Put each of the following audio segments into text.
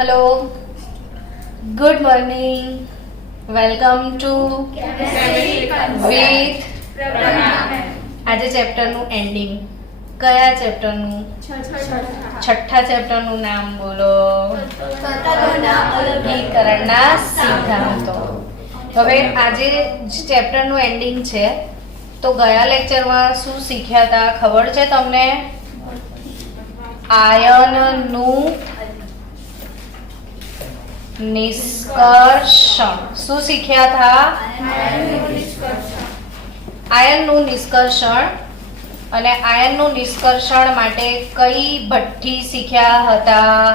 Hello, good morning. Welcome to with આજે ચેપ્ટરનું ending. કયા ચેપ્ટરનું? છઠ્ઠા ચેપ્ટરનું નામ બોલો. અલગીકરણના સિદ્ધાંતો. હવે આજે ચેપ્ટરનું એન્ડિંગ છે, તો ગયા લેક્ચરમાં શું શીખ્યા હતા ખબર છે તમને? આયનનું નિષ્કર્ષણ. શું શીખ્યા હતા? આયનનું નિષ્કર્ષણ. અને આયનનું નિષ્કર્ષણ માટે કઈ ભઠ્ઠી શીખ્યા હતા?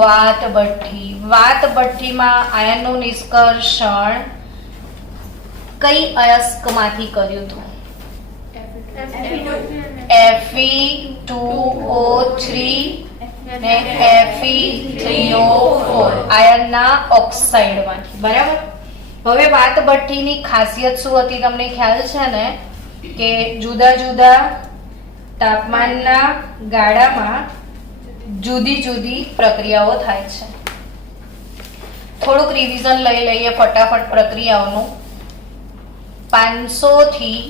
વાત ભઠ્ઠી. વાત ભઠ્ઠીમાં આયનનું નિષ્કર્ષણ કઈ અયસ્કમાંથી કર્યું હતું? Fe2O3 ને Fe3O4 આયનના ઓક્સાઇડમાંથી. બરાબર. હવે વાત ભઠ્ઠીની ખાસિયત શું હતી તમને ખ્યાલ છે ને? કે જુદા જુદા તાપમાનના ગાળામાં જુદી જુદી પ્રક્રિયાઓ થાય છે. થોડુંક રિવિઝન લઈ લઈએ ફટાફટ પ્રક્રિયાઓનું. 500 થી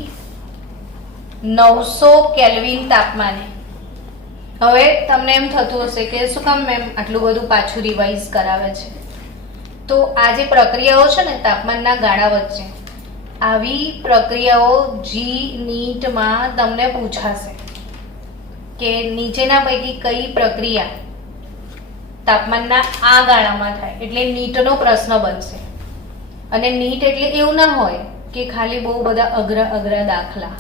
900 કેલ્વિન તાપમાને. હવે તમને એમ થતું હશે કે શું કામ મેમ આટલું બધું પાછું રિવાઇઝ કરાવે છે? તો આ જે પ્રક્રિયાઓ છે ને તાપમાનના ગાળા વચ્ચે, આવી પ્રક્રિયાઓ જી નીટમાં તમને પૂછાશે કે નીચેના પૈકી કઈ પ્રક્રિયા તાપમાનના આ ગાળામાં થાય, એટલે નીટનો પ્રશ્ન બનશે. અને નીટ એટલે એવું ના હોય કે ખાલી બહુ બધા અઘરા દાખલા.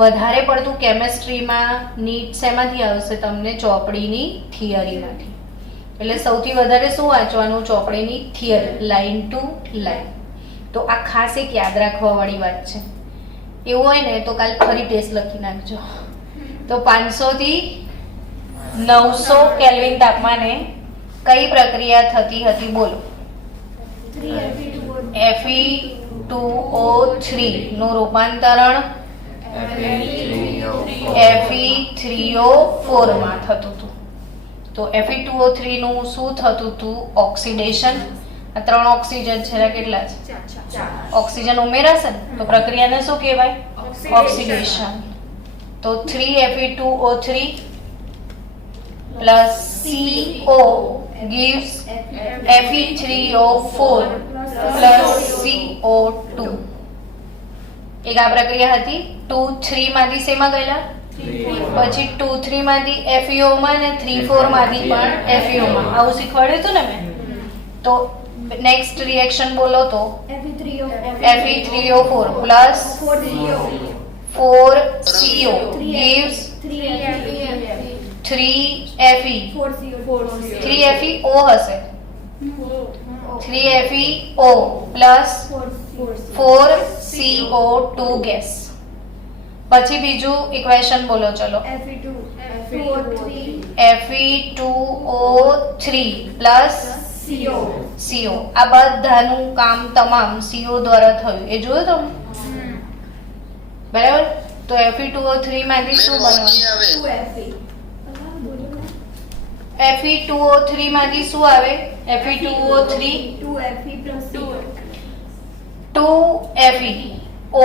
વધારે પડતું કેમેસ્ટ્રીમાં નીટ શેમાંથી આવશે? તમને ચોપડીની થિયરીમાંથી. એટલે સૌથી વધારે શું વાંચવાનું? ચોપડીની થિયરી, લાઈન ટુ લાઈન. તો આ ખાસ એક યાદ રાખવા વાળી વાત છે. એવું હોય ને તો કાલ ફરી ટેસ્ટ લખી નાખજો. તો 500 થી 900 કેલ્વિન તાપમાને કઈ પ્રક્રિયા થતી હતી બોલો? Fe2O3 નું રૂપાંતરણ Fe3O4 માં થતું હતું. તો Fe2O3 નું શું થતું હતું? ઓક્સિડેશન. આ 3 ઓક્સિજન છે, કેટલા છે? 4. ઓક્સિજન ઉમેરાશે ને તો પ્રક્રિયાને શું કહેવાય? ઓક્સિડેશન. તો 3Fe2O3 plus CO gives Fe3O4 plus CO2. એક આ પ્રક્રિયા હતી. 2-3 માંથી શેમાં ગયેલા? પછી 2-3 માંથી FeO માં ને 3-4 માંથી પણ FeO માં. આવું શીખવાડ્યું હતું ને મેં. તો નેક્સ્ટ રિએક્શન બોલો તો Fe3O4 plus 4CO gives 3Fe. 3FeO હશે. 3FeO plus 4CO2 gas. પછી બીજું ઇક્વેશન બોલો ચલો. Fe2O3 plus CO. આ બધાનું કામ તમામ CO દ્વારા થયું. એ જોયું તમે? બરાબર. તો Fe2O3 માંથી શું બનવાનું? Fe2O3 માંથી શું આવે? Fe2O3 2FeO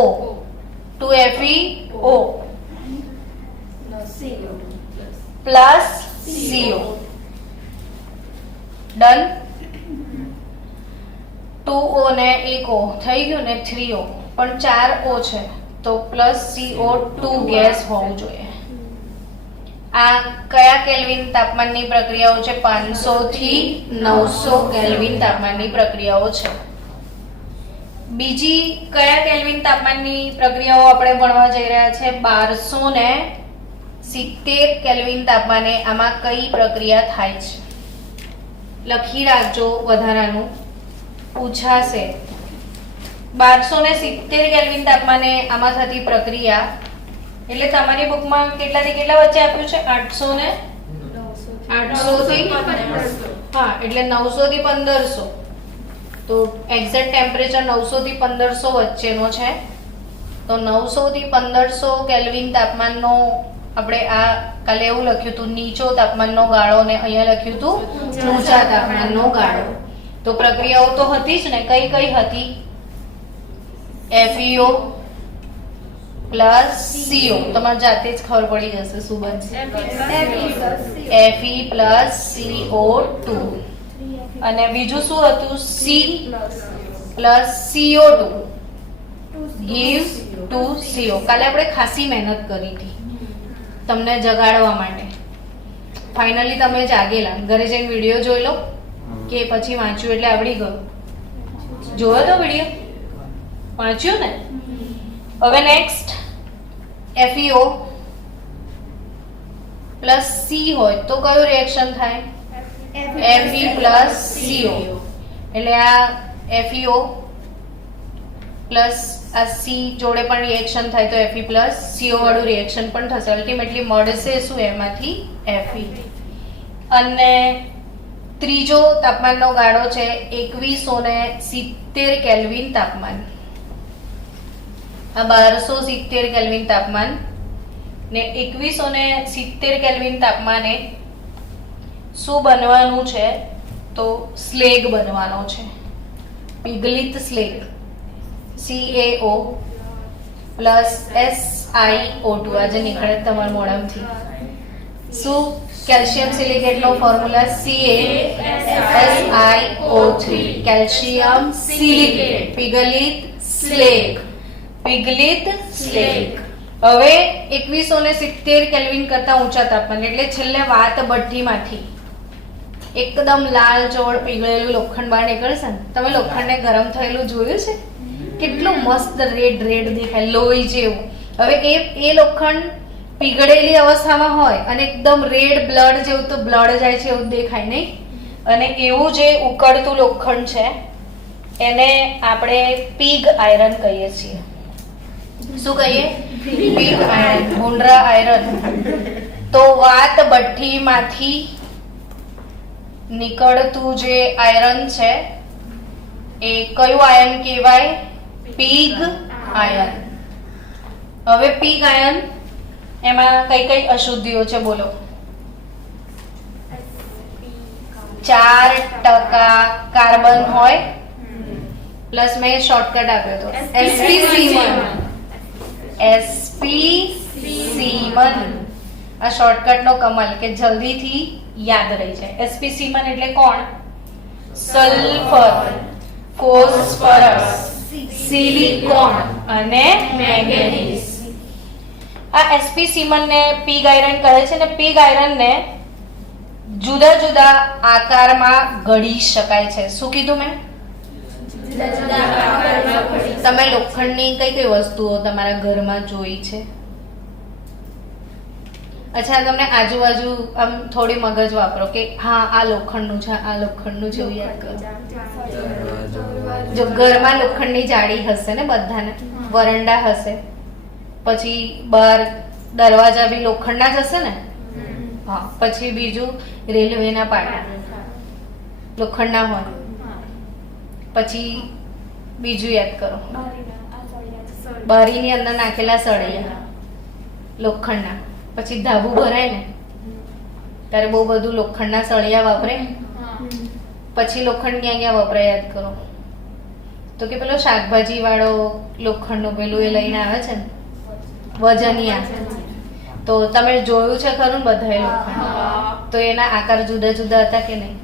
2FeO plus CO. Done. 2O ને 1O થઈ ગયું ને 3O, પણ 4O છે તો પ્લસ CO2 ગેસ હોવું જોઈએ. આ કયા કેલ્વિન તાપમાનની પ્રક્રિયાઓ છે? 500 થી 900 કેલ્વિન તાપમાનની પ્રક્રિયાઓ છે. બીજી કયા કેલ્વિન તાપમાનની પ્રક્રિયાઓ આપણે ભણવા જઈ રહ્યા છે? 1270 કેલ્વિન તાપમાને આમાં કઈ પ્રક્રિયા થાય છે? લખી રાખજો, વધારાનું પૂછાશે. 1270 કેલ્વિન તાપમાને આમાં થતી પ્રક્રિયા એટલે તમારી બુકમાં કેટલાથી કેટલા વચ્ચે આપ્યું છે? 800 થી હા, એટલે 900 થી 1500. તો એક્ઝેક્ટ ટેમ્પરેચર 900 થી 1500 વચ્ચેનો છે. તો 900 થી 1500 કેલ્વિન તાપમાનનો આપણે આ કાલે એવું લખ્યું હતું નીચો તાપમાનનો ગાળો ને અહીંયા લખ્યું હતું ઊંચા તાપમાનનો ગાળો. તો પ્રક્રિયાઓ તો હતી જ ને, કઈ કઈ હતી? FeO plus CO. તમારે જાતે જ ખબર પડી જશે શું બનશે. Fe plus CO2. અને બીજું શું હતું? C plus CO2 gives 2CO. કાલે આપણે ખાસી મહેનત કરી હતી તમને જગાડવા માટે. ફાઇનલી તમે જાગેલા. ઘરે જઈને વિડીયો જોઈ લો કે પછી વાંચ્યું એટલે આવડી ગયું? જોયો તો વિડીયો? વાંચ્યું ને? હવે નેક્સ્ટ FeO પ્લસ C હોય તો કયું રિએક્શન થાય? Fe plus CO. એટલે આ FeO પ્લસ આ C જોડે પણ રિએક્શન થાય તો Fe પ્લસ CO વાળું રિએક્શન પણ થશે. અલ્ટિમેટલી મળશે શું એમાંથી? Fe. અને ત્રીજો તાપમાનનો ગાળો છે 2170 કેલ્વિન તાપમાન. આ 1270 કેલ્વિન તાપમાન ને 2170 કેલ્વિન તાપમાને શું બનવાનું છે? તો સ્લેગ બનવાનો છે, પીગલિત સ્લેગ. CaO plus SiO2. આજે નીકળે તમારા મોઢામાંથી. શું? કેલ્શિયમ સિલિકેટનો ફોર્મ્યુલા CaSiO3. કેલ્શિયમ સિલિકેટ, પીગલિત સ્લેગ, પીગલિત સ્લેગ. હવે 2170 કેલ્વિન કરતા ઊંચા તાપમાન એટલે છેલ્લે વાત ભઠ્ઠીમાંથી એકદમ લાલ ચોળ પીગળેલું લોખંડ બહાર નીકળશે ને. તમે લોખંડને ગરમ થયેલું જોયું છે? કેટલું મસ્ત રેડ રેડ દેખાય, લોહી જેવું. હવે એ લોખંડ પીગળેલી અવસ્થામાં હોય અને એકદમ રેડ બ્લડ જેવું, તો બ્લડ જાય છે એવું દેખાય નહીં? અને એવું જે ઉકળતું લોખંડ છે એને આપણે પીગ આયરન કહીએ છીએ. શું કહીએ? પીગ આયરન, ભૂંડરા આયરન. તો વાત ભઠ્ઠીમાંથી નીકળતું જે આયરન છે એ કયું આયન કહેવાય? પીગ આયન. હવે પીગ આયન એમાં કઈ કઈ અશુદ્ધિઓ છે બોલો? 4% કાર્બન હોય પ્લસ મેં શોર્ટકટ આપ્યો હતો sp સીમન. આ શોર્ટકટ નો કમાલ કે જલ્દીથી યાદ રહી જાય. sp સીમન એટલે કોણ? સલ્ફર, ફોસ્ફરસ, સિલિકોન અને મેંગેનીઝ. આ sp સીમન ને પીગ આયરન કહે છે ને. પીગ આયરન ને જુદા જુદા આકારમાં ઘડી શકાય છે. શું કીધું મેં? તમે લોખંડની કઈ કઈ વસ્તુઓ તમારા ઘરમાં જોઈ છે? અચ્છા, તમને આજુબાજુ આમ થોડી મગજ વાપરો કે હા આ લોખંડનું છે, આ લોખંડનું છે, એવું યાદ કરો. જો ઘરમાં લોખંડની જાળી હશે ને બધાને, વરંડા હશે, પછી બહાર દરવાજા બી લોખંડના જ હશે ને. હા, પછી બીજું રેલવેના પાટા લોખંડના હોય. પછી બીજું યાદ કરો, બારીની અંદર નાખેલા સળિયા લોખંડના. પછી ધાબુ ભરાય ને ત્યારે બહુ બધું લોખંડના સળિયા વાપરે. પછી લોખંડ ક્યાં ક્યાં વપરાય યાદ કરો? તો કે પેલો શાકભાજી વાળો લોખંડનું પેલું એ લઈને આવે છે ને, વજનિયા. તો તમે જોયું છે ખરું બધાએ લોખંડ? તો એના આકાર જુદા જુદા હતા કે નહીં?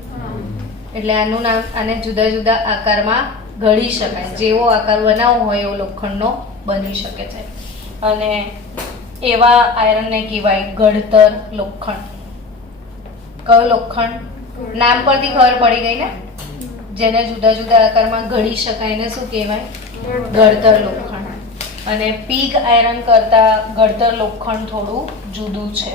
એટલે આનું નામ, આને જુદા જુદા આકારમાં ઘડી શકાય. જેવો આકાર બનાવવો હોય એવો લોખંડનો બની શકે છે. અને એવા આયરનને કહેવાય ઘડતર લોખંડ. કયો લોખંડ? નામ પરથી ખબર પડી ગઈ ને, જેને જુદા જુદા આકારમાં ઘડી શકાય એને શું કહેવાય? ઘડતર લોખંડ. અને પીગ આયરન કરતા ઘડતર લોખંડ થોડું જુદું છે.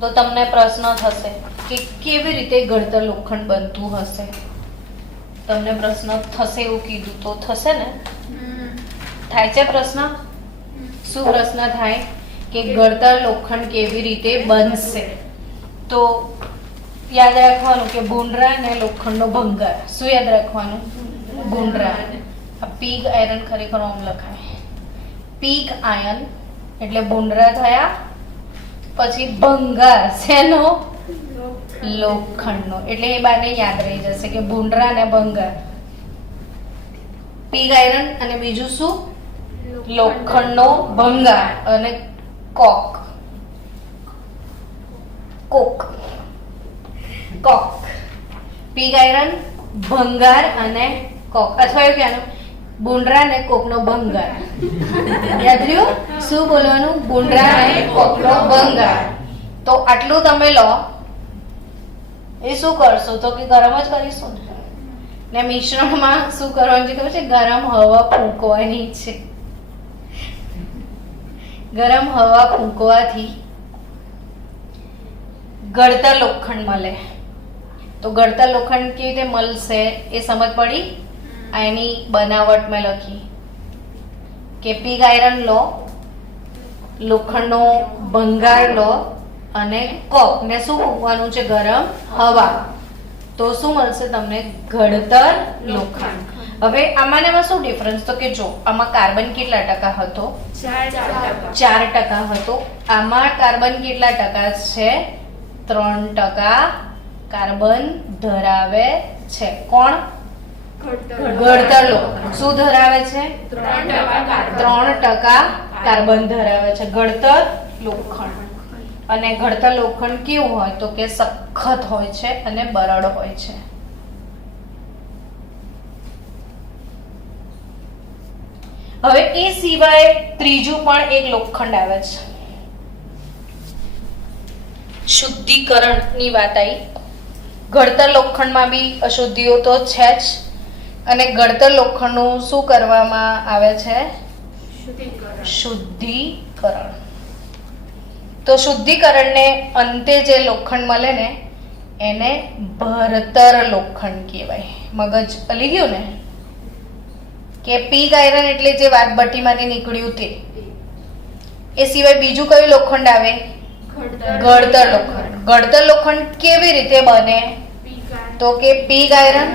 તો તમને પ્રશ્ન થશે કે કેવી રીતે ઘડતર લોખંડ બનતું હશે? તમને પ્રશ્ન થશે એવું કીધું તો થશે ને? થાય છે પ્રશ્ન? શું પ્રશ્ન થાય? કે ઘડતર લોખંડ કેવી રીતે બનશે? તો યાદ રાખવાનું કે ભૂંડરા ને લોખંડનો ભંગાર. શું યાદ રાખવાનું? ભૂંડરા. આ પીગ આયરન ખરેખર આમ લખાય. પીગ આયન એટલે ભૂંડરા થયા પછી ભંગાર શેનો? લોખંડનો. એટલે એ બાને યાદ રહી જશે કે ભૂંડરા અને ભંગાર. પીગ આયરન અને બીજું શું? લોખંડનો ભંગાર અને કોક. પીગ આયરન, ભંગાર અને કોક. અથવા એવું કહેવાનું ભૂંડરા ને કોકનો ભંગાર. યાદ રહ્યું? શું બોલવાનું? ભૂંડરા ને કોકનો ભંગાર. તો આટલું તમે લો. એ શું કરશો? તો કે ગરમ જ કરીશું ને મિશ્રણમાં શું કરવાનું છે ખબર છે? ગરમ હવા ફૂંકવાની છે. ગરમ હવા ફૂંકવાથી ગળતર લોખંડ મળે. તો ગળતર લોખંડ કેવી રીતે મળશે એ સમજ પડી? આ એની બનાવટ મેં લખી કે પીગ આયરન લો, લોખંડનો ભંગાર લો અને કોક ને શું મૂકવાનું છે? ગરમ હવા. તો શું મળશે તમને? ઘડતર લોખંડ. હવે આમાં ને એમાં શું ડિફરન્સ? તો કે જો આમાં કાર્બન કેટલા ટકા હતો? 4% હતો. આમાં કાર્બન કેટલા ટકા છે? 3% કાર્બન ધરાવે છે. કોણ? ઘડતર લોખંડ. શું ધરાવે છે? 3% કાર્બન ધરાવે છે ઘડતર લોખંડ. અને ઘડતર લોખંડ કેવું હોય? તો કે સખત હોય છે અને બરડ હોય છે. હવે એ સિવાય ત્રીજું પણ એક લોખંડ આવે છે. શુદ્ધિકરણની વાત આવી. ઘડતર લોખંડમાં બી અશુદ્ધિઓ તો છે જ. અને ઘડતર લોખંડનું શું કરવામાં આવે છે? શુદ્ધિકરણ. તો શુદ્ધિકરણને અંતે જે લોખંડ મળે ને એને ભરતર લોખંડ કહેવાય. મગજ અલી ગયું ને? કે પીગ આયરન એટલે જે વાત ભઠ્ઠીમાંથી નીકળ્યું તે. એ સિવાય બીજું કયું લોખંડ આવે? ઘડતર લોખંડ. ઘડતર લોખંડ કેવી રીતે બને? તો કે પીગ આયરન,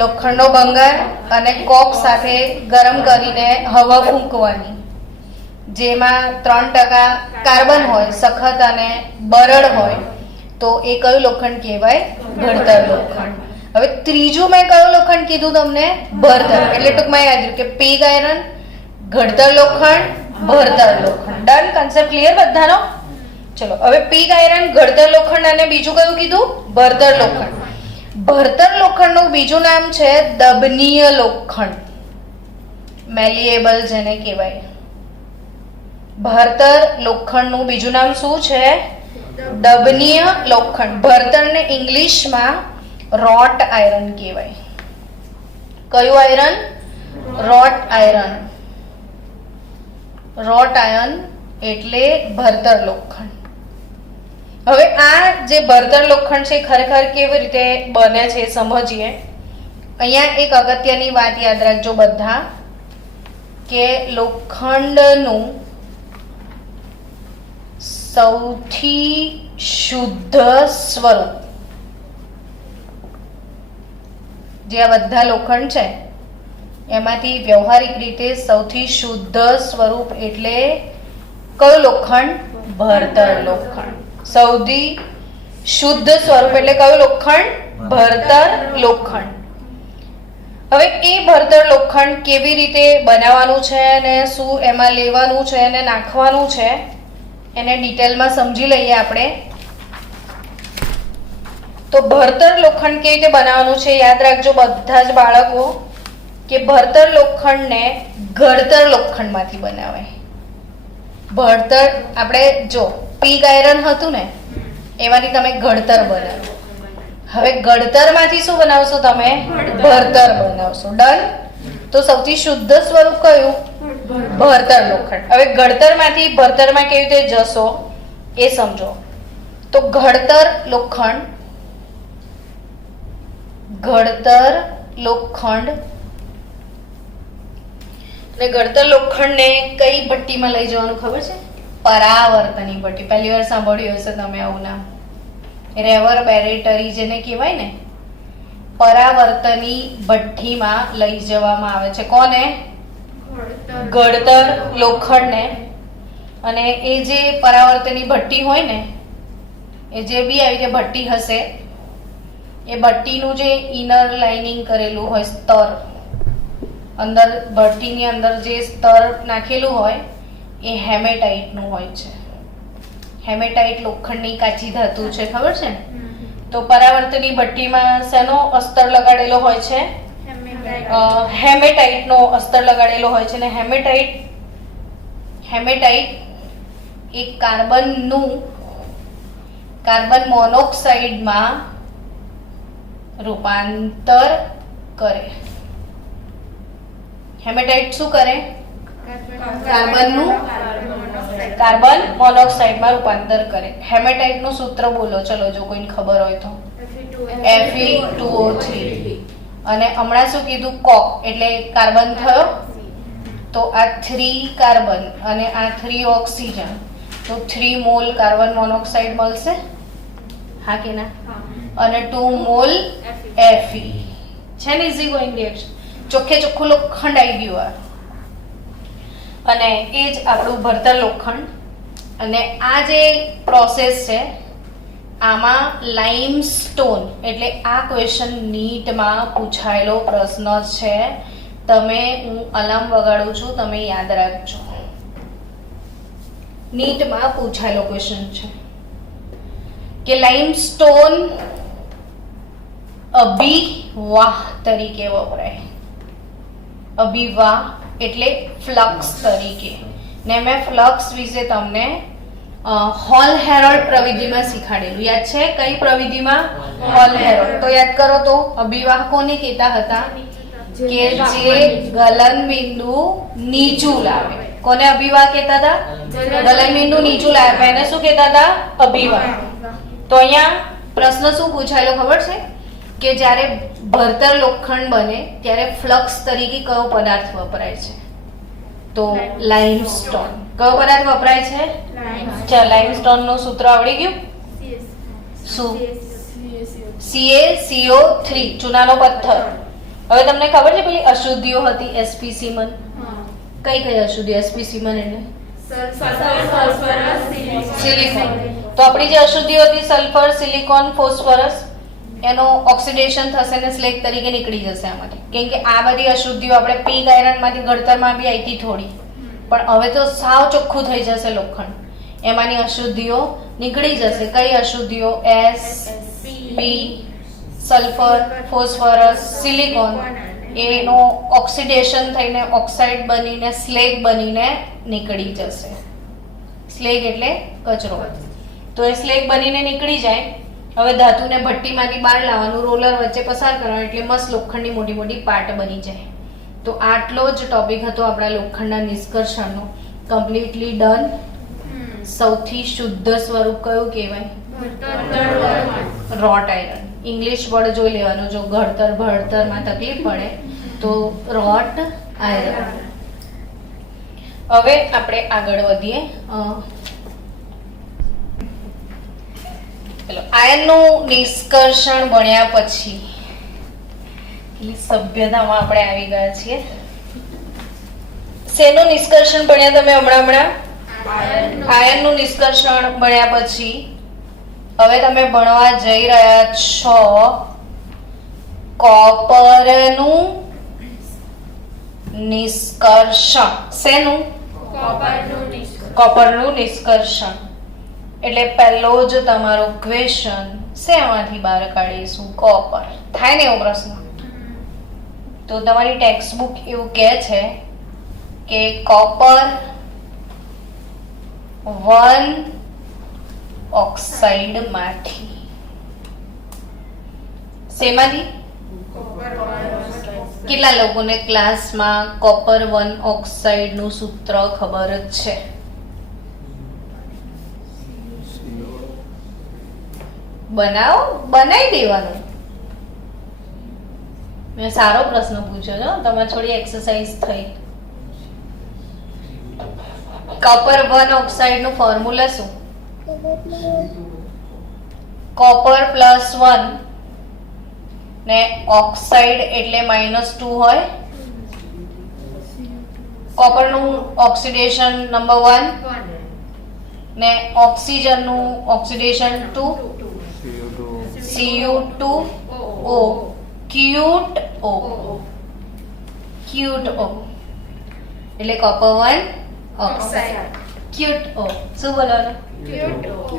લોખંડનો ભંગાર અને કોક સાથે ગરમ કરીને હવા ફૂંકવાની, જેમાં 3% કાર્બન હોય, સખત અને બરડ હોય. તો એ કયું લોખંડ કહેવાય? ઘડતર લોખંડ. હવે ત્રીજું મેં કયું લોખંડ કીધું તમને? ભરતર. એટલે ટૂંકમાં યાદ રહ્યું કે પીગ આયરન, ઘડતર લોખંડ, ભરતર લોખંડ. ડન? કન્સેપ્ટ ક્લિયર બધાનો? ચલો હવે પીગ આયરન, ઘડતર લોખંડ અને બીજું કયું કીધું? ભરતર લોખંડ. ભરતર લોખંડનું બીજું નામ છે દબનીય લોખંડ. મેલિએબલ જેને કહેવાય. ભરતર લોખંડનું બીજું નામ શું છે? દબનીય લોખંડ. ભરતરને ઇંગ્લિશમાં રોટ આયરન કહેવાય. કયું આયરન? રોટ આયરન. રોટ આયર્ન એટલે ભરતર લોખંડ. હવે આ જે ભરતર લોખંડ છે ખરેખર કેવી રીતે બને છે સમજીએ. અહીંયા એક અગત્યની વાત યાદ રાખજો બધા કે લોખંડનું સૌથી શુદ્ધ સ્વરૂપ, જે આ બધા લોખંડ છે એમાંથી વ્યવહારિક રીતે સૌથી શુદ્ધ સ્વરૂપ એટલે કયું લોખંડ? ભરતર લોખંડ. સૌથી શુદ્ધ સ્વરૂપ એટલે કયું લોખંડ? ભરતર લોખંડ. હવે એ ભરતર લોખંડ કેવી રીતે બનાવવાનું છે અને શું એમાં લેવાનું છે અને નાખવાનું છે એને ડિટેલમાં સમજી લઈએ આપણે. તો ભરતર લોખંડ કેવી રીતે બનાવવાનું છે યાદ રાખજો બધા જ બાળકો કે ભરતર લોખંડને ઘડતર લોખંડમાંથી બનાવાય. ભરતર આપણે જો પીગ આયરન હતું ને એમાંથી તમે ઘડતર બનાવો. હવે ઘડતરમાંથી શું બનાવશો તમે? ભરતર બનાવશો. ડન? તો સૌથી શુદ્ધ સ્વરૂપ કયું? ભરતર લોખંડ. હવે ઘડતરમાંથી ભરતરમાં કેવી રીતે જશો એ સમજો. તો ઘડતર લોખંડ અને ઘડતર લોખંડને કઈ ભઠ્ઠીમાં લઈ જવાનું ખબર છે? પરાવર્તની ભઠ્ઠી. પહેલી વાર સાંભળ્યું હશે તમે આવું નામ. રેવરબેરેટરી જેને કહેવાય ને, પરાવર્તની ભઠ્ઠીમાં લઈ જવામાં આવે છે. કોને? ઘડતર લોખંડને અને એ જે પરાવર્તની ભઠ્ઠી હોય ને, એ જે બી આવી રીતે ભઠ્ઠી હશે, એ ભઠ્ઠીનું જે ઇનર લાઇનિંગ કરેલું હોય સ્તર, અંદર ભઠ્ઠીની અંદર જે સ્તર નાખેલું હોય એ હેમેટાઇટનું હોય છે. હેમેટાઇટ લોખંડની કાચી ધાતુ છે, ખબર છે ને? તો પરાવર્તની ભઠ્ઠીમાં શેનો અસ્તર લગાડેલો હોય છે? હેમેટાઇટનો અસ્તર લગાડેલો હોય છે. ને હેમેટાઇટ એ કાર્બન મોનોક્સાઇડમાં રૂપાંતર કરે. હેમેટાઇટ શું કરે? કાર્બન મોનોક્સાઇડમાં રૂપાંતર કરે. હેમેટાઇટનું સૂત્ર બોલો ચલો, જો કોઈને ખબર હોય તો. Fe2O3. અને હમણાં શું કીધું? કોક એટલે કાર્બન થયો, તો આ 3 કાર્બન અને આ 3 ઓક્સિજન, તો 3 મોલ કાર્બન મોનોક્સાઇડ મળશે, હા કે ના? અને 2 મોલ Fe છે ને. Easy going reaction. ચોખ્ખે ચોખ્ખું લોખંડ આવી ગયું આ. અને એ જ આપણું ભણતર લોખંડ. અને આ જે પ્રોસેસ છે આમાં લાઇમસ્ટોન, એટલે આ ક્વેશ્ચન નીટમાં પૂછાયેલો પ્રશ્ન છે. તમે, હું અલાર્મ વગાડું છું, તમે યાદ રાખજો. નીટમાં પૂછાયેલો ક્વેશ્ચન છે કે લાઇમસ્ટોન અભિવાહ તરીકે વપરાય. અભિવાહ એટલે ફ્લક્સ તરીકે. ને મેં ફ્લક્સ વિશે તમને હોલ હેરોલ્ડ પ્રવિધિમાં શીખાડેલું, યાદ છે? કઈ પ્રવિધિમાં? Hall Harold. તો યાદ કરો તો અભિવાહ કોને કહેતા હતા? કે જે ગલન બિંદુ નીચું લાવે. કોને અભિવાહ કહેતા હતા? ગલન બિંદુ નીચું લાવે એને શું કહેતા હતા? અભિવાહ. તો અહીંયા પ્રશ્ન શું પૂછાયેલો ખબર છે? કે જ્યારે ભણતર લોખંડ બને ત્યારે ફ્લક્સ તરીકે કયો પદાર્થ વપરાય છે? તો લાઇમસ્ટોન. કયો પદાર્થ વપરાય છે? લાઇમસ્ટોન નું સૂત્ર આવડી ગયું? શું? CaCO3, ચૂનાનો પથ્થર. હવે તમને ખબર છે પેલી અશુદ્ધિઓ હતી SP સીમન? કઈ કઈ અશુદ્ધિ? SP સીમન એટલે સિલિકોન. તો આપણી જે અશુદ્ધિઓ હતી સલ્ફર, સિલિકોન, ફોસ્ફરસ, એનો ઓક્સિડેશન થશે ને સ્લેગ તરીકે નીકળી જશે આમાંથી. કેમ કે આ બધી અશુદ્ધિઓ આપણે પિગ આયરન માંથી ગળતરમાં બી આવી હતી થોડી, પણ હવે તો સાવ ચોખ્ખું થઈ જશે લોખંડ. એમાંની અશુદ્ધિઓ નીકળી જશે. કઈ અશુદ્ધિઓ? SP, સલ્ફર, ફોસ્ફરસ, સિલિકોન, એનો ઓક્સિડેશન થઈને ઓક્સાઇડ બનીને સ્લેગ બનીને નીકળી જશે. સ્લેગ એટલે કચરો. તો એ સ્લેગ બનીને નીકળી જાય. હવે ધાતુને ભઠ્ઠીમાંથી બહાર લાવવાનું, રોલર વચ્ચે પસાર કરવાનું, એટલે મસ્ત લોખંડની મોટી મોટી પાર્ટ બની જાય. તો આટલો જ ટોપિક હતો આપણા લોખંડના નિષ્કર્ષણનો. Completely done. સૌથી શુદ્ધ સ્વરૂપ કયું કહેવાય? રોટ આયરન. ઇંગ્લિશ વર્ડ જોઈ લેવાનું, જો ઘડતર ભણતરમાં તકલીફ પડે તો રોટ આયરન. હવે આપણે આગળ વધીએ. આયનનું નિષ્કર્ષણ ભણ્યા પછી સભ્યતામાં આપણે આવી ગયા છીએ. શેનું નિષ્કર્ષણ ભણ્યા તમે હમણાં? આયનનું નિષ્કર્ષણ ભણ્યા પછી હવે તમે ભણવા જઈ રહ્યા છો કોપરનું નિષ્કર્ષણ. શેનું? કોપરનું નિષ્કર્ષણ. એટલે પહેલો જ તમારો ક્વેશ્ચન શેમાંથી બહાર કાઢીશું? કોપર. થાય ને એવો પ્રશ્ન? તો તમારી ટેક્સ્ટ બુક એવું કહે છે કે કોપર 1 ઓક્સાઇડ માંથી. શેમાંથી? કેટલા લોકોને ક્લાસમાં કોપર 1 ઓક્સાઇડ નું સૂત્ર ખબર જ છે? બનાવી દેવાનું. મેં સારો પ્રશ્ન પૂછ્યો છે, તમારે થોડી એક્સરસાઇઝ થઈ. કોપર 1 ઓક્સાઇડ નું ફોર્મ્યુલા શું? કોપર +1 ને ઓક્સાઇડ એટલે -2 હોય. કોપર નું ઓક્સિડેશન નંબર 1 ને ઓક્સિજનનું ઓક્સિડેશન ટુ Cu2O ક્યુટ O એટલે કોપર 1 ઓક્સાઇડ ક્યુટ O શું બોલવાનું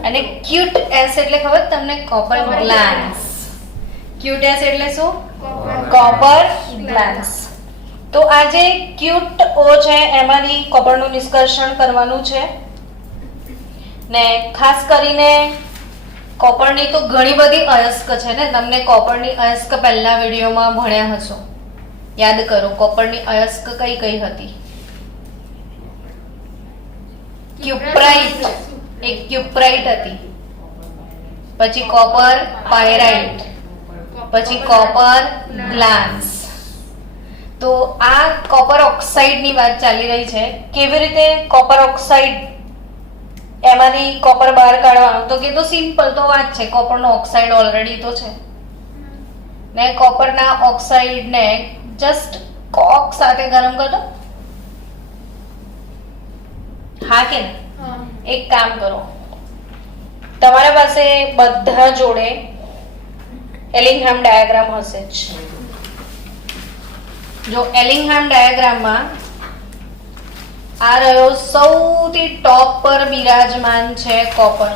અને ક્યુટ S એટલે ખબર તમને કોપર ગ્લાન્સ ક્યુટ S એટલે શું કોપર ગ્લાન્સ તો આ જે ક્યુટ O છે એમાંથી કોપરનું નિષ્કર્ષણ કરવાનું છે ને ખાસ કરીને કોપરની તો ઘણી બધી અયસ્ક છે ને તમને કોપરની અયસ્ક પહેલા વિડીયોમાં ભણ્યા હશો યાદ કરો કોપરની અયસ્ક કઈ કઈ હતી ક્યુપ્રાઇટ એક ક્યુપ્રાઇટ હતી પછી કોપર પાયરાઇટ પછી કોપર ગ્લાન્સ તો આ કોપર ઓક્સાઇડ ની વાત ચાલી રહી છે કેવી રીતે કોપર ઓક્સાઇડ એમાંથી કોપર બહાર કાઢવાનું તો કે તો સિમ્પલ તો વાત છે કોપરનો ઓક્સાઇડ ઓલરેડી તો છે ને કોપરના ઓક્સાઇડને જસ્ટ કોક સાથે ગરમ કરી દો હા કે એક કામ કરો તમારા પાસે બધા જોડે એલિંગહામ ડાયાગ્રામ હશે જ જો એલિંગહામ ડાયાગ્રામમાં આ રહ્યો સૌથી ટોપ પર બિરાજમાન છે કોપર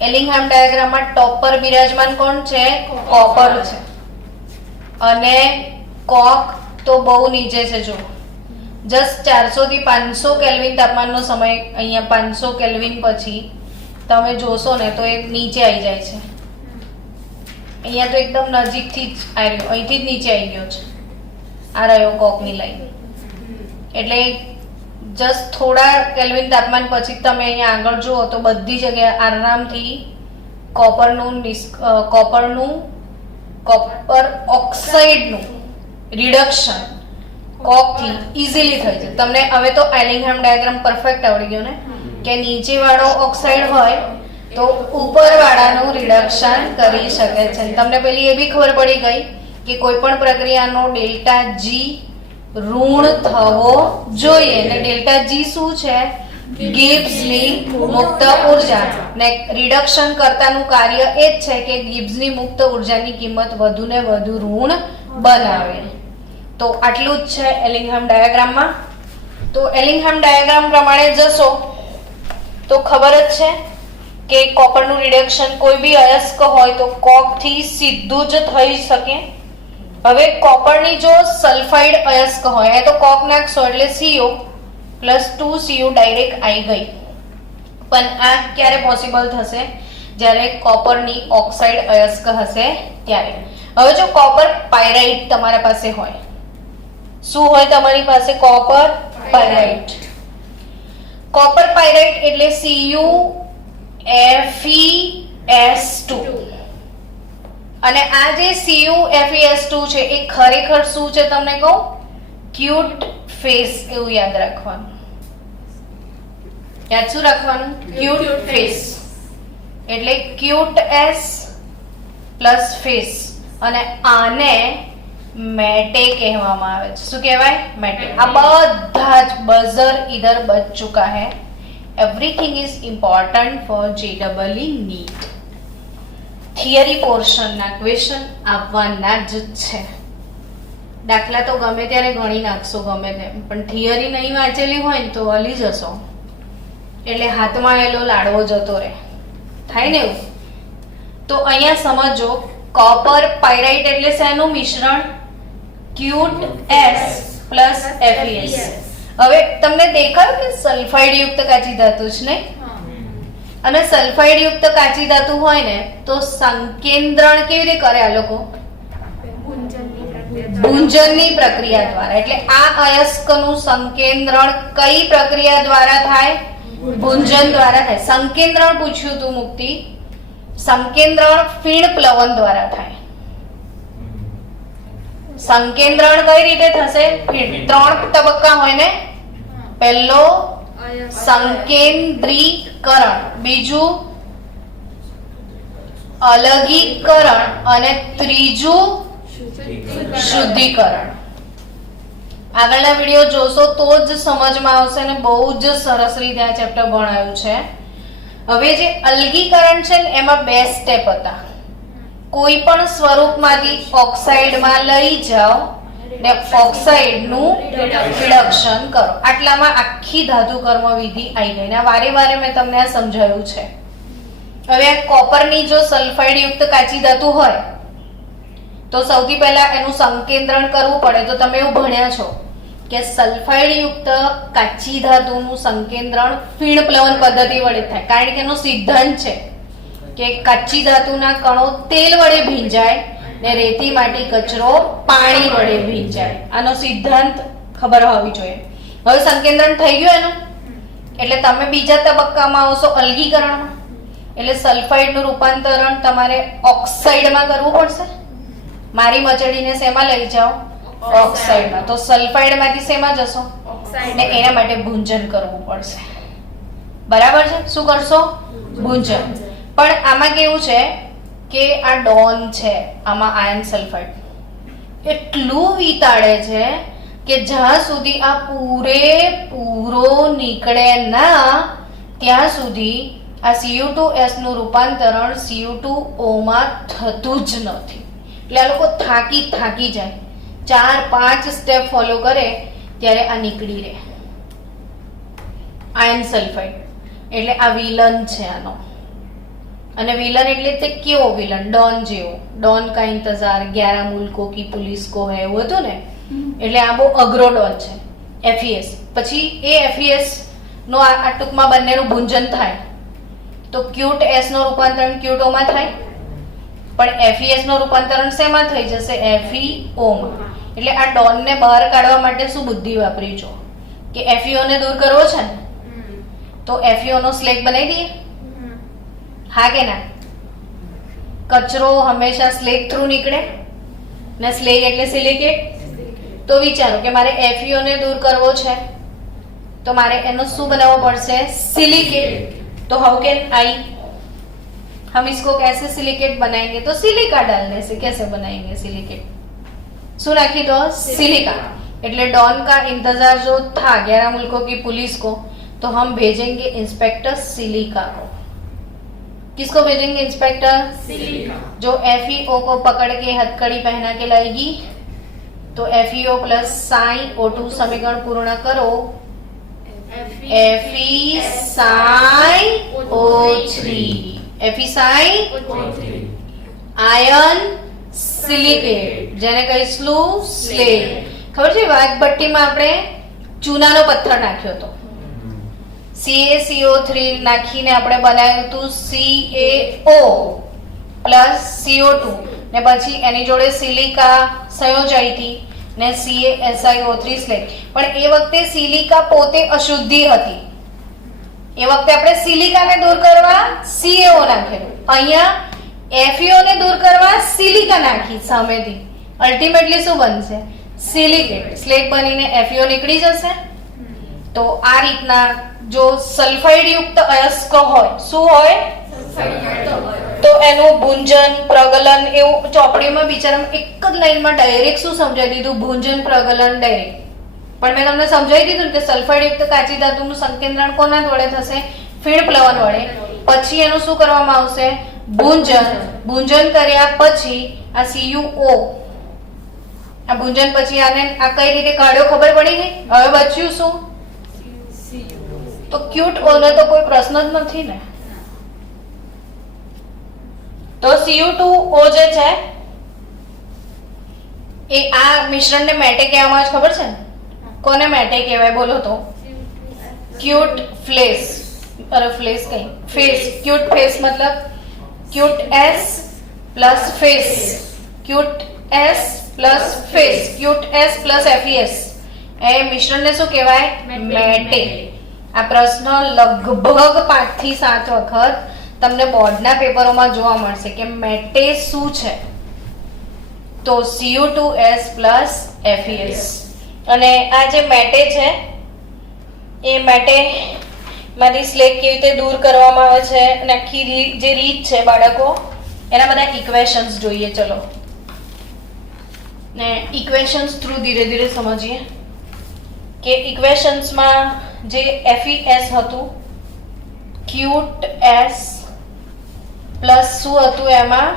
એલિંગહામ ડાયાગ્રામમાં ટોપ પર બિરાજમાન કોણ છે કોપર છે અને કોક તો બહુ નીચે છે જો જસ્ટ 400 થી 500 કેલ્વિન તાપમાનનો સમય અહીંયા 500 કેલ્વિન પછી તમે જોશો ને તો એ નીચે આવી જાય છે અહીંયા તો એકદમ નજીકથી જ આવ્યો અહીંથી જ નીચે આવી ગયો છે આ રહ્યો કોકની લાઈન એટલે જસ્ટ થોડા કેલ્વિન તાપમાન પછી તમે અહીંયા આગળ જુઓ તો બધી જગ્યાએ આરામથી કોપર ઓક્સાઇડનું રિડક્શન કોકથી ઇઝીલી થઈ જાય તમને હવે તો એલિંગહામ ડાયાગ્રામ પરફેક્ટ આવડી ગયો ને કે નીચે વાળો ઓક્સાઇડ હોય તો ઉપર વાળાનું રિડક્શન કરી શકે છે તમને પેલી એ બી ખબર પડી ગઈ કે કોઈ પણ પ્રક્રિયાનો ડેલ્ટા જી ઋણ થવો જોઈએ અને ડેલ્ટા જી શું છે ગિબ્સની મુક્ત ઉર્જા ને રિડક્શન કરતાનું કાર્ય એ જ છે કે ગિબ્સની મુક્ત ઉર્જાની કિંમત વધુ ને વધુ ઋણ બનાવે તો આટલું જ છે એલિંગહામ ડાયાગ્રામમાં તો એલિંગહામ ડાયાગ્રામ પ્રમાણે જશો તો ખબર જ છે કે કોપરનું રિડક્શન કોઈ બી અયસ્ક હોય તો કોકથી સીધું જ થઈ શકે હવે કોપરની જો સલ્ફાઇડ અયસ્ક હોય એ તો કોક નાખશો એટલે CO +2Cu ડાયરેક્ટ આવી ગઈ પણ આ ક્યારે પોસિબલ થશે જ્યારે કોપરની ઓક્સાઇડ અયસ્ક હશે ત્યારે હવે જો કોપર પાયરાઇટ તમારા પાસે હોય શું હોય તમારી પાસે કોપર પાયરાઇટ એટલે CuFeS2 અને આ જે CuFeS2 છે એ ખરેખર શું છે તમને કહું ક્યુટ ફેસ એવું યાદ રાખવાનું શું રાખવાનું ક્યુટ ફેસ એટલે ક્યુટ S પ્લસ ફેસ અને આને મેટે કહેવામાં આવે છે શું કહેવાય મેટે આ બધા જ બઝર ઇધર બચ ચુકા है everything is important for JEE NEET theory પોર્શનના ક્વેશ્ચન આવવાના જ છે દાખલા તો ગમે ત્યારે ગણી નાખશો ગમે તેમ પણ થિયરી નહીં વાંચેલી હોય ને તો હલી જશો એટલે હાથમાં એલો લાડવો જતો રહે થાય ને એવું તો અહીંયા સમજો કોપર પાયરાઇટ એટલે શેનું મિશ્રણ ક્યુટ S પ્લસ FeS હવે તમને દેખાયું કે સલ્ફાઇડ યુક્ત કાચી ધાતુ છે ને અને સલ્ફાઇડ યુક્ત કાચી ધાતુ હોય ને તો સંકેન્દ્રણ કેવી રીતે કરે આ લોકો ભૂંજનની પ્રક્રિયા દ્વારા એટલે આ અયસ્કનું સંકેન્દ્રણ કઈ પ્રક્રિયા દ્વારા થાય ભૂંજન દ્વારા થાય સંકેન્દ્રણ પૂછ્યું તું મુક્તિ સંકેન્દ્રણ ફીણ પ્લવન દ્વારા થાય સંકેન્દ્રણ કઈ રીતે થશે ત્રણ તબક્કા હોય ને પહેલો સંકેન્દ્રીકરણ બીજું અલગીકરણ અને ત્રીજું શુદ્ધિકરણ આગળના વિડીયો જોશો તો જ સમજમાં આવશે અને બહુ જ સરસ રીતે આ ચેપ્ટર ભણાયું છે. હવે જે અલગીકરણ છે ને એમાં 2 સ્ટેપ હતા. કોઈ પણ સ્વરૂપમાંથી ઓક્સાઇડમાં લઈ જાઓ ને ઓક્સાઇડનું રિડક્શન કરો. આટલામાં આખી ધાતુ કર્મ વિધિ આવી ગઈ. ને વારે વારે મેં તમને આ સમજાવ્યું છે. હવે કોપરની જો સલ્ફાઇડ યુક્ત કાચી ધાતુ હોય તો સૌથી પહેલા એનું સંકેન્દ્રણ કરવું પડે. તો તમે એવું ભણ્યા છો કે સલ્ફાઇડ યુક્ત કાચી ધાતુનું સંકેન્દ્રણ ફીણ પ્લવન પદ્ધતિ વડે થાય. કારણ કે એનો સિદ્ધાંત છે કે કાચી ધાતુના કણો તેલ વડે ભીંજાય ને રેતી માટી કચરો પાણી વડે ભીંજાય. આનો સિદ્ધાંત ખબર હોવી જોઈએ. હવે સંકેન્દ્રણ થઈ ગયું એનું એટલે તમે બીજા તબક્કામાં આવશો અલગીકરણમાં. એટલે સલ્ફાઇડનું રૂપાંતરણ તમારે ઓક્સાઇડમાં કરવું પડશે. મારી મચડીને શેમાં લઈ જાઓ? ઓક્સાઇડમાં. તો સલ્ફાઇડમાંથી શેમાં જશો? ને એના માટે ભૂંજન કરવું પડશે. બરાબર છે? શું કરશો? ભૂંજન. પણ આમાં કેવું છે કે આ ડોન છે, આમાં આયર્ન સલ્ફાઇડ એટલું વિતાડે છે કે જ્યાં સુધી આ પૂરેપૂરો નીકળે ના ત્યાં સુધી આ Cu2S નું રૂપાંતરણ Cu2O માં થતું જ નથી. એટલે આ લોકો થાકી જાય. 4-5 સ્ટેપ ફોલો કરે ત્યારે આ નીકળી રહે. આયર્ન સલ્ફાઇડ એટલે આ વિલન છે આનો. અને વિલન એટલે તે કેવો વિલન? ડોન જેવો. ડોન કા ઇંતજાર, 11 મુલ્કો કી પુલિસ કો હે, એવું હતું ને. એટલે આ બહુ અઘરો ડોન છે. FES પછી એ FES નો આ ટૂંકમાં બંનેનું ભૂંજન થાય તો ક્યુટ S નો રૂપાંતરણ ક્યુટ O માં થાય. પણ FES નો રૂપાંતરણ શેમાં થઈ જશે? FeO માં. એટલે આ ડોન ને બહાર કાઢવા માટે શું બુદ્ધિ વાપરી છો કે FeO ને દૂર કરવો છે ને તો FeO નો સ્લેગ બનાવી દઈએ. હા કે ના? કચરો હંમેશા સ્લેગ થ્રુ નીકળે ને સ્લેગ એટલે સિલિકેટ. તો વિચારો કે મારે FeO ને દૂર કરવો છે તો મારે એનો શું બનાવવો પડશે? सिलिकेट. तो हाउ कैन आई हम इसको कैसे सिलिकेट बनाएंगे? तो सिलिका डालने से. कैसे बनाएंगे सिलिकेट? શું નાખી દો? सिलिका. એટલે डॉन का इंतजार जो था 11 मुल्कों की पुलिस को, तो हम भेजेंगे इंस्पेक्टर सिलिका को. किसको भेजेंगे? Inspector silica. जो FeO को पकड़ के हथकड़ी पहना के लाएगी. तो FeO प्लस SiO2 समीकरण पूर्ण करो. FeSiO3. FeSiO3 આયર્ન સિલિકેટ જેને કહીશું સ્લેગ. ખબર છે વાઘભટ્ટીમાં આપણે ચૂનાનો પથ્થર નાખ્યો હતો. CaCO3 નાખીને આપણે બનાવ્યું હતું CaO પ્લસ CO2 ને પછી એની જોડે સિલિકા સંયોજાઈ હતી ને CaSiO3 સ્લેગ. પણ એ વખતે સિલિકા પોતે અશુદ્ધિ હતી. એ વખતે આપણે સિલિકાને દૂર કરવા CaO નાખેલું. અહીંયા FeO ને દૂર કરવા સિલિકા નાખી સામેથી. અલ્ટિમેટલી શું બનશે? સિલિકેટ. સ્લેગ બનીને FeO નીકળી જશે. તો આ રીતના જો સલ્ફાઇડ યુક્ત અયસ્ક હોય, શું હોય? તો એનું ભૂંજન પ્રગલન એવું ચોપડીમાં બિચારામાં એક જ લાઈનમાં ડાયરેક્ટ શું સમજાવી દીધું? ભૂંજન પ્રગલન ડાયરેક્ટ. પણ મેં તમને સમજાવી દીધું કે સલ્ફાઇડ યુક્ત કાચી ધાતુનું સંકેન્દ્રણ કોના વડે થશે? ફીણ પ્લવન વડે. પછી એનું શું કરવામાં આવશે? ભૂંજન. ભૂંજન કર્યા પછી આ CuO, આ ભૂંજન પછી આને આ કઈ રીતે કાઢ્યો ખબર પડી ગઈ. હવે બચ્યું શું? તો ક્યુટ O ને તો કોઈ પ્રશ્ન જ નથી ને. તો Cu2O જે છે એ આ મિશ્રણને મેટે કહેવામાં આવે છે. ખબર છે ને કોને મેટે કહેવાય? બોલો તો. ક્યુટ ફ્લેસ. અરે ફ્લેસ કઈ? ફેસ. ક્યુટ ફેસ મતલબ cute S plus face. Cute S plus face. Cute S plus FeS. એ મિશ્રણને શું કહેવાય? મેટે. આ પ્રશ્ન લગભગ 5 થી 7 વખત તમને બોર્ડના પેપરોમાં જોવા મળશે કે મેટે શું છે. તો Cu2S પ્લસ FeS. અને આ જે મેટે છે એ મેટે માંથી સ્લેગ કેવી રીતે દૂર કરવામાં આવે છે અને આખી જે રીત છે બાળકો એના બધા ઇક્વેશન્સ જોઈએ. ચલો ને ઇક્વેશન્સ થ્રુ ધીરે ધીરે સમજીએ. કે ઇક્વેશન્સમાં જે FeS હતું, ક્યુટ S પ્લસ શું હતું એમાં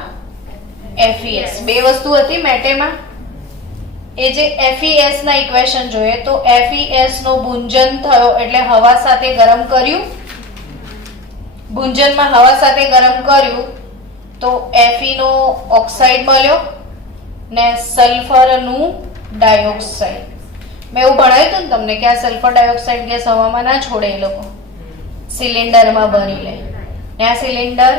FeS, બે વસ્તુ હતી મેટેમાં. એ જે FeS ના ઇક્વેશન જોઈએ તો FeS નો ગુંજન થયો એટલે હવા સાથે ગરમ કર્યું, ગુંજનમાં હવા સાથે ગરમ કર્યું તો Fe નો ઓક્સાઇડ મળ્યો ને સલ્ફરનું ડાયોક્સાઇડ. મેં એવું ભણાવ્યું હતું ને તમને કે આ સલ્ફર ડાયોક્સાઇડ ગેસ હવામાં ના છોડે, એ લોકો સિલિન્ડરમાં ભરી લે ને આ સિલિન્ડર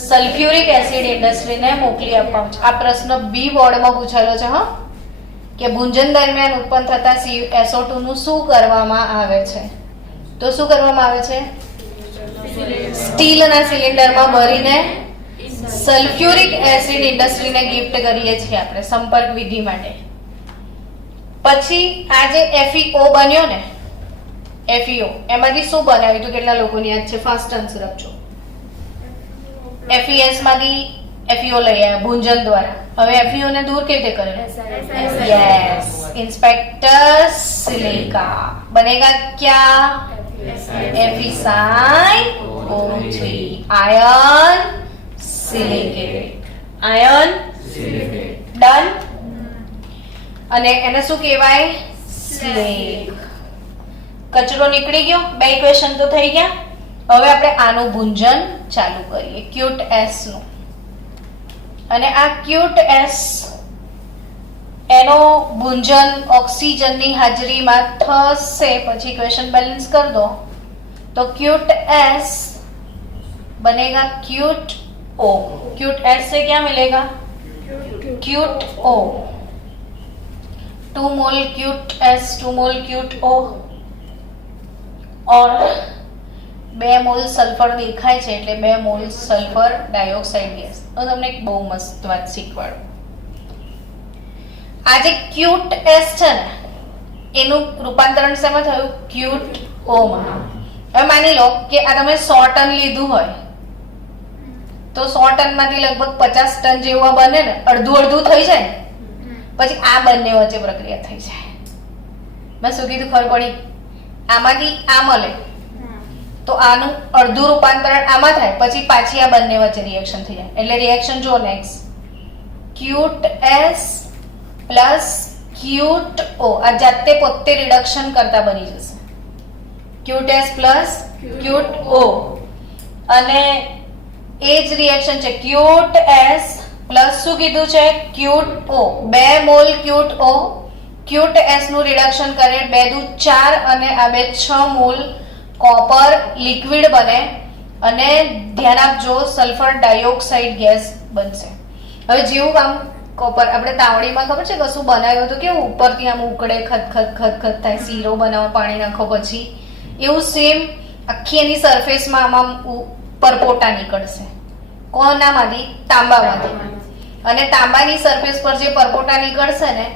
સલ્ફ્યુરિક એસિડ ઇન્ડસ્ટ્રીને મોકલી આપવામાં છે. આ પ્રશ્ન બી બોર્ડમાં પૂછાયેલો છે હા, કે ગુંજન દરમિયાન ઉત્પન્ન થતા SO2 નું શું કરવામાં આવે છે? તો શું કરવામાં આવે છે? સ્ટીલના સિલિન્ડરમાં ભરીને સલ્ફ્યુરિક એસિડ ઇન્ડસ્ટ્રીને ગિફ્ટ કરીએ છીએ આપણે સંપર્ક વિધિ માટે. પછી આ જે FeO બન્યો ને, FeO એમાંથી શું બનાવ્યું હતું? કેટલા લોકોની યાદ છે? ફાસ્ટ આન્સર આપજો. FeS માંથી FeO લઈ આવ્યા ભુંજન દ્વારા. હવે FeO ને દૂર કેવી રીતે કરે? યસ, ઇન્સ્પેક્ટર સિલિકા બનેગા ક્યા? FeSiO3 ion silicate. Ion done. અને એને શું કહેવાય? સ્લેગ. કચરો નીકળી ગયો, બે ઇક્વેશન તો થઈ ગયા. હવે આપણે આનું ગુંજન ચાલુ કરીએ, ક્યુટ S નું. અને આ ક્યુટ S એનો ગુંજન ઓક્સિજનની હાજરીમાં થશે. પછી ઇક્વેશન બેલેન્સ कर दो तो क्यूट S बनेगा क्यूट O. क्यूट S से क्या मिलेगा? Cute O. 2 मोल क्यूट S, 2 मोल क्यूट O और 2 મોલ સલ્ફર દેખાય છે એટલે 2 મોલ સલ્ફર ડાયોક્સાઇડ ગેસ. તો તમને એક બહુ મસ્ત વાત શીખવાડું. આ જે ક્યુટ S છે ને એનું રૂપાંતરણ શેમાં થયું? ક્યુટ O માં. હવે માની લો કે આ તમે 100 ટન લીધું હોય તો 100 ટન માંથી લગભગ 50 ટન જેવું બને ને, અડધું અડધું થઈ જાય. પછી આ બંને વચ્ચે પ્રક્રિયા થઈ જાય. મેં શું કીધું ખબર પડી? આમાંથી આ મળે તો આનું અડધું રૂપાંતરણ આમાં થાય, પછી પાછી આ બંને વચ્ચે રિએક્શન થઈ જાય. એટલે રિએક્શન જો next cute S plus cute O આ જાતે પોતે રિડક્શન કરતા બની જશે. Cute S plus cute O અને એ જ રિએક્શન છે ક્યુટ S પ્લસ શું કીધું છે? Cute O. 2 mall cute O cute S નું રિડક્શન કરે 2 દુ 4 અને આ 2 6 મોલ કોપર લિક્વિડ બને અને ધ્યાન આપજો સલ્ફર ડાયોક્સાઇડ ગેસ બનશે. હવે જેવું આમ કોપર આપણે તાવડીમાં ખબર છે કશું બનાવ્યું હતું કેવું ઉપરથી આમ ઉકળે, ખત ખત ખત ખત થાય, શીરો બનાવો પાણી નાખો પછી, એવું સેમ આખી એની સરફેસમાં આમ પરપોટા નીકળશે. કોનામાંથી? તાંબામાંથી. અને તાંબાની સરફેસ પર જે પરપોટા નીકળશે ને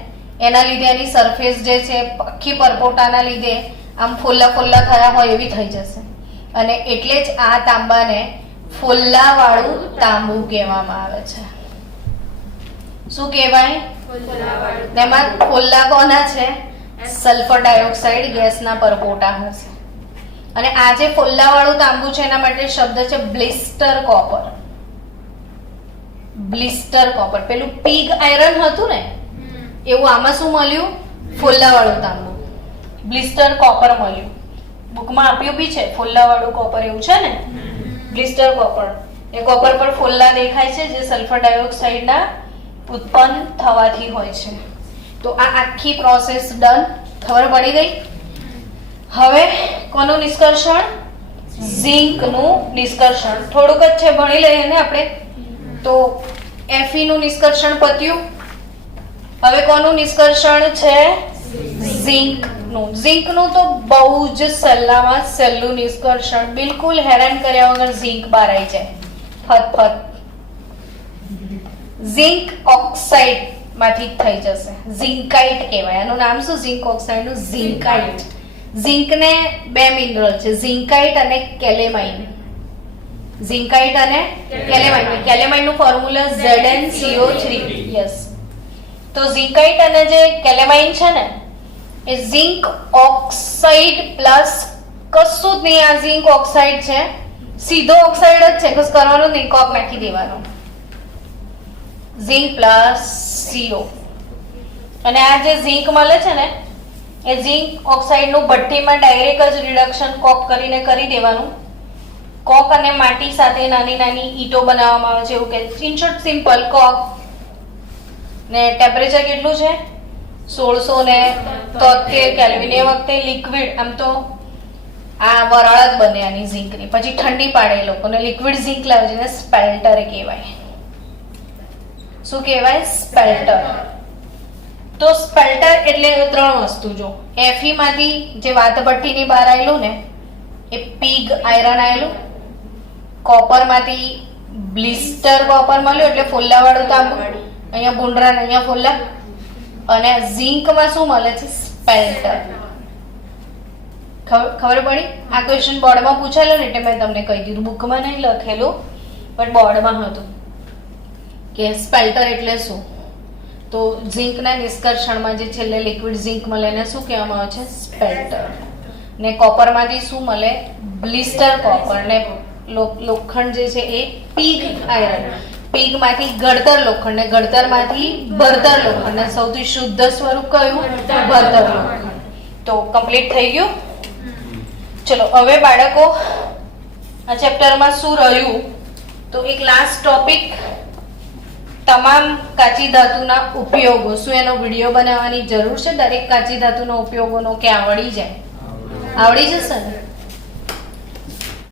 એના લીધે એની સરફેસ જે છે આખી પરપોટાના લીધે આમ ફોલ્લા ફોલ્લા થયા હોય એવી થઈ જશે. અને એટલે જ આ તાંબાને ફોલ્લા વાળું તાંબુ કહેવામાં આવે છે. શું કહેવાય? એમાં ફોલ્લા કોના છે? સલ્ફર ડાયોક્સાઇડ ગેસના પરપોટા હશે. અને આ જે ફોલ્લા વાળું તાંબુ છે એના માટે શબ્દ છે બ્લિસ્ટર કોપર. Blister copper. પેલું પીગ આયરન હતું ને એવું આમાં શું મળ્યું? ફોલ્લા વાળું તાંબુ, બ્લિસ્ટર કોપર મળ્યું. બુકમાં આપ્યું બી છે ફોલ્લા વાળું કોપર, એવું છે ને બ્લિસ્ટર કોપર. એ કોપર પર ફોલ્લા દેખાય છે જે સલ્ફર ડાયોક્સાઇડના ઉત્પન્ન થવાથી હોય છે. તો આ આખી પ્રોસેસ ડન. ખબર પડી ગઈ? હવે કોનું નિષ્કર્ષણ? ઝિંકનું નિષ્કર્ષણ. થોડુંક જ છે, ભણી લઈએ ને આપણે. તો Fe નું નિષ્કર્ષણ પત્યું. હવે કોનું નિષ્કર્ષણ છે? ઝિંકનું. ઝિંકનું તો બહુ જ સહેલામાં સહેલું નિષ્કર્ષણ, બિલકુલ હેરાન કર્યા વગર ઝિંક બહાર આવી જાય ફટ. ઝિંક ઓક્સાઇડ માંથી થઈ જશે, ઝિંકાઇટ કહેવાય. આનું નામ શું? ઝિંક ઓક્સાઇડ નું ઝિંકાઇટ. ઝિંકને 2 મિનરલ છે, ઝિંકાઇટ અને કેલેમાઇન. ઝિંકાઇટ અને કેલેમાઇન. કેલેમાઇન નું ફોર્મ્યુલા ZnCO3. યસ. તો ઝિંકાઇટ અને જે કેલેમાઇન છે ને એ ઝિંક ઓક્સાઇડ પ્લસ કશું જ નહીં. આ ઝિંક ઓક્સાઇડ છે, સીધો ઓક્સાઇડ જ છે, કશું કરવાનું નહીં, કોક નાખી દેવાનો. Zinc plus CO. અને આ જે ઝિંક મળે છે ને એ ઝિંક ઓક્સાઇડનું ભઠ્ઠીમાં ડાયરેક્ટ જ રિડક્શન કોક કરીને કરી દેવાનું. કોક અને માટી સાથે નાની નાની ઈંટો બનાવવામાં આવે છે, એવું કે ઇન શોર્ટ સિમ્પલ કોક. ને ટેમ્પરેચર કેટલું છે? 1673 કેલ્વિન. એ વખતે લિક્વિડ, આમ તો આ વરાળ જ બને આની ઝિંકની, પછી ઠંડી પાડે એ લોકોને લિક્વિડ ઝિંક લાવે છે ને સ્પેલ્ટર કહેવાય. શું કહેવાય? સ્પેલ્ટર. તો સ્પેલ્ટર એટલે 3 વસ્તુ. જો Fe માંથી જે વાતભઠ્ઠીની બહાર આવેલું ને એ પીગ આયરન આવેલું, કોપર માંથી બ્લિસ્ટર કોપર મળ્યું એટલે ફોલ્લાવાળું તાંબુ, અહીંયા ભૂંડરા ને અહીંયા ફોલ્લા. અને ઝિંકમાં શું મળે છે? સ્પેલ્ટર. ખબર પડી? આ ક્વેશ્ચન બોર્ડમાં પૂછાયેલો ને એટલે મેં તમને કહી દીધું, બુકમાં નહીં લખેલું પણ બોર્ડમાં હતું કે સ્પેલ્ટર એટલે શું. તો ઝિંકના નિષ્કર્ષણમાં જે છેલ્લે લિક્વિડ ઝિંક મળે એને શું કહેવામાં આવે છે? સ્પેલ્ટર. ને કોપરમાંથી શું મળે? Blister copper. ને લોખંડ જે છે એ પીગ આયરન. પીગમાંથી ગળતર લોખંડ, ને ગળતરમાંથી બરતર લોખંડ. ને સૌથી શુદ્ધ સ્વરૂપ કયું? બરતર લોખંડ. તો કમ્પ્લીટ થઈ ગયું. ચલો હવે બાળકો આ ચેપ્ટરમાં શું રહ્યું? તો એક લાસ્ટ ટોપિક, તમામ કાચી ધાતુના ઉપયોગો. શું એનો વિડીયો બનાવવાની જરૂર છે? દરેક કાચી ધાતુના ઉપયોગોનો કે આવડી જાય? આવડી જશે ને?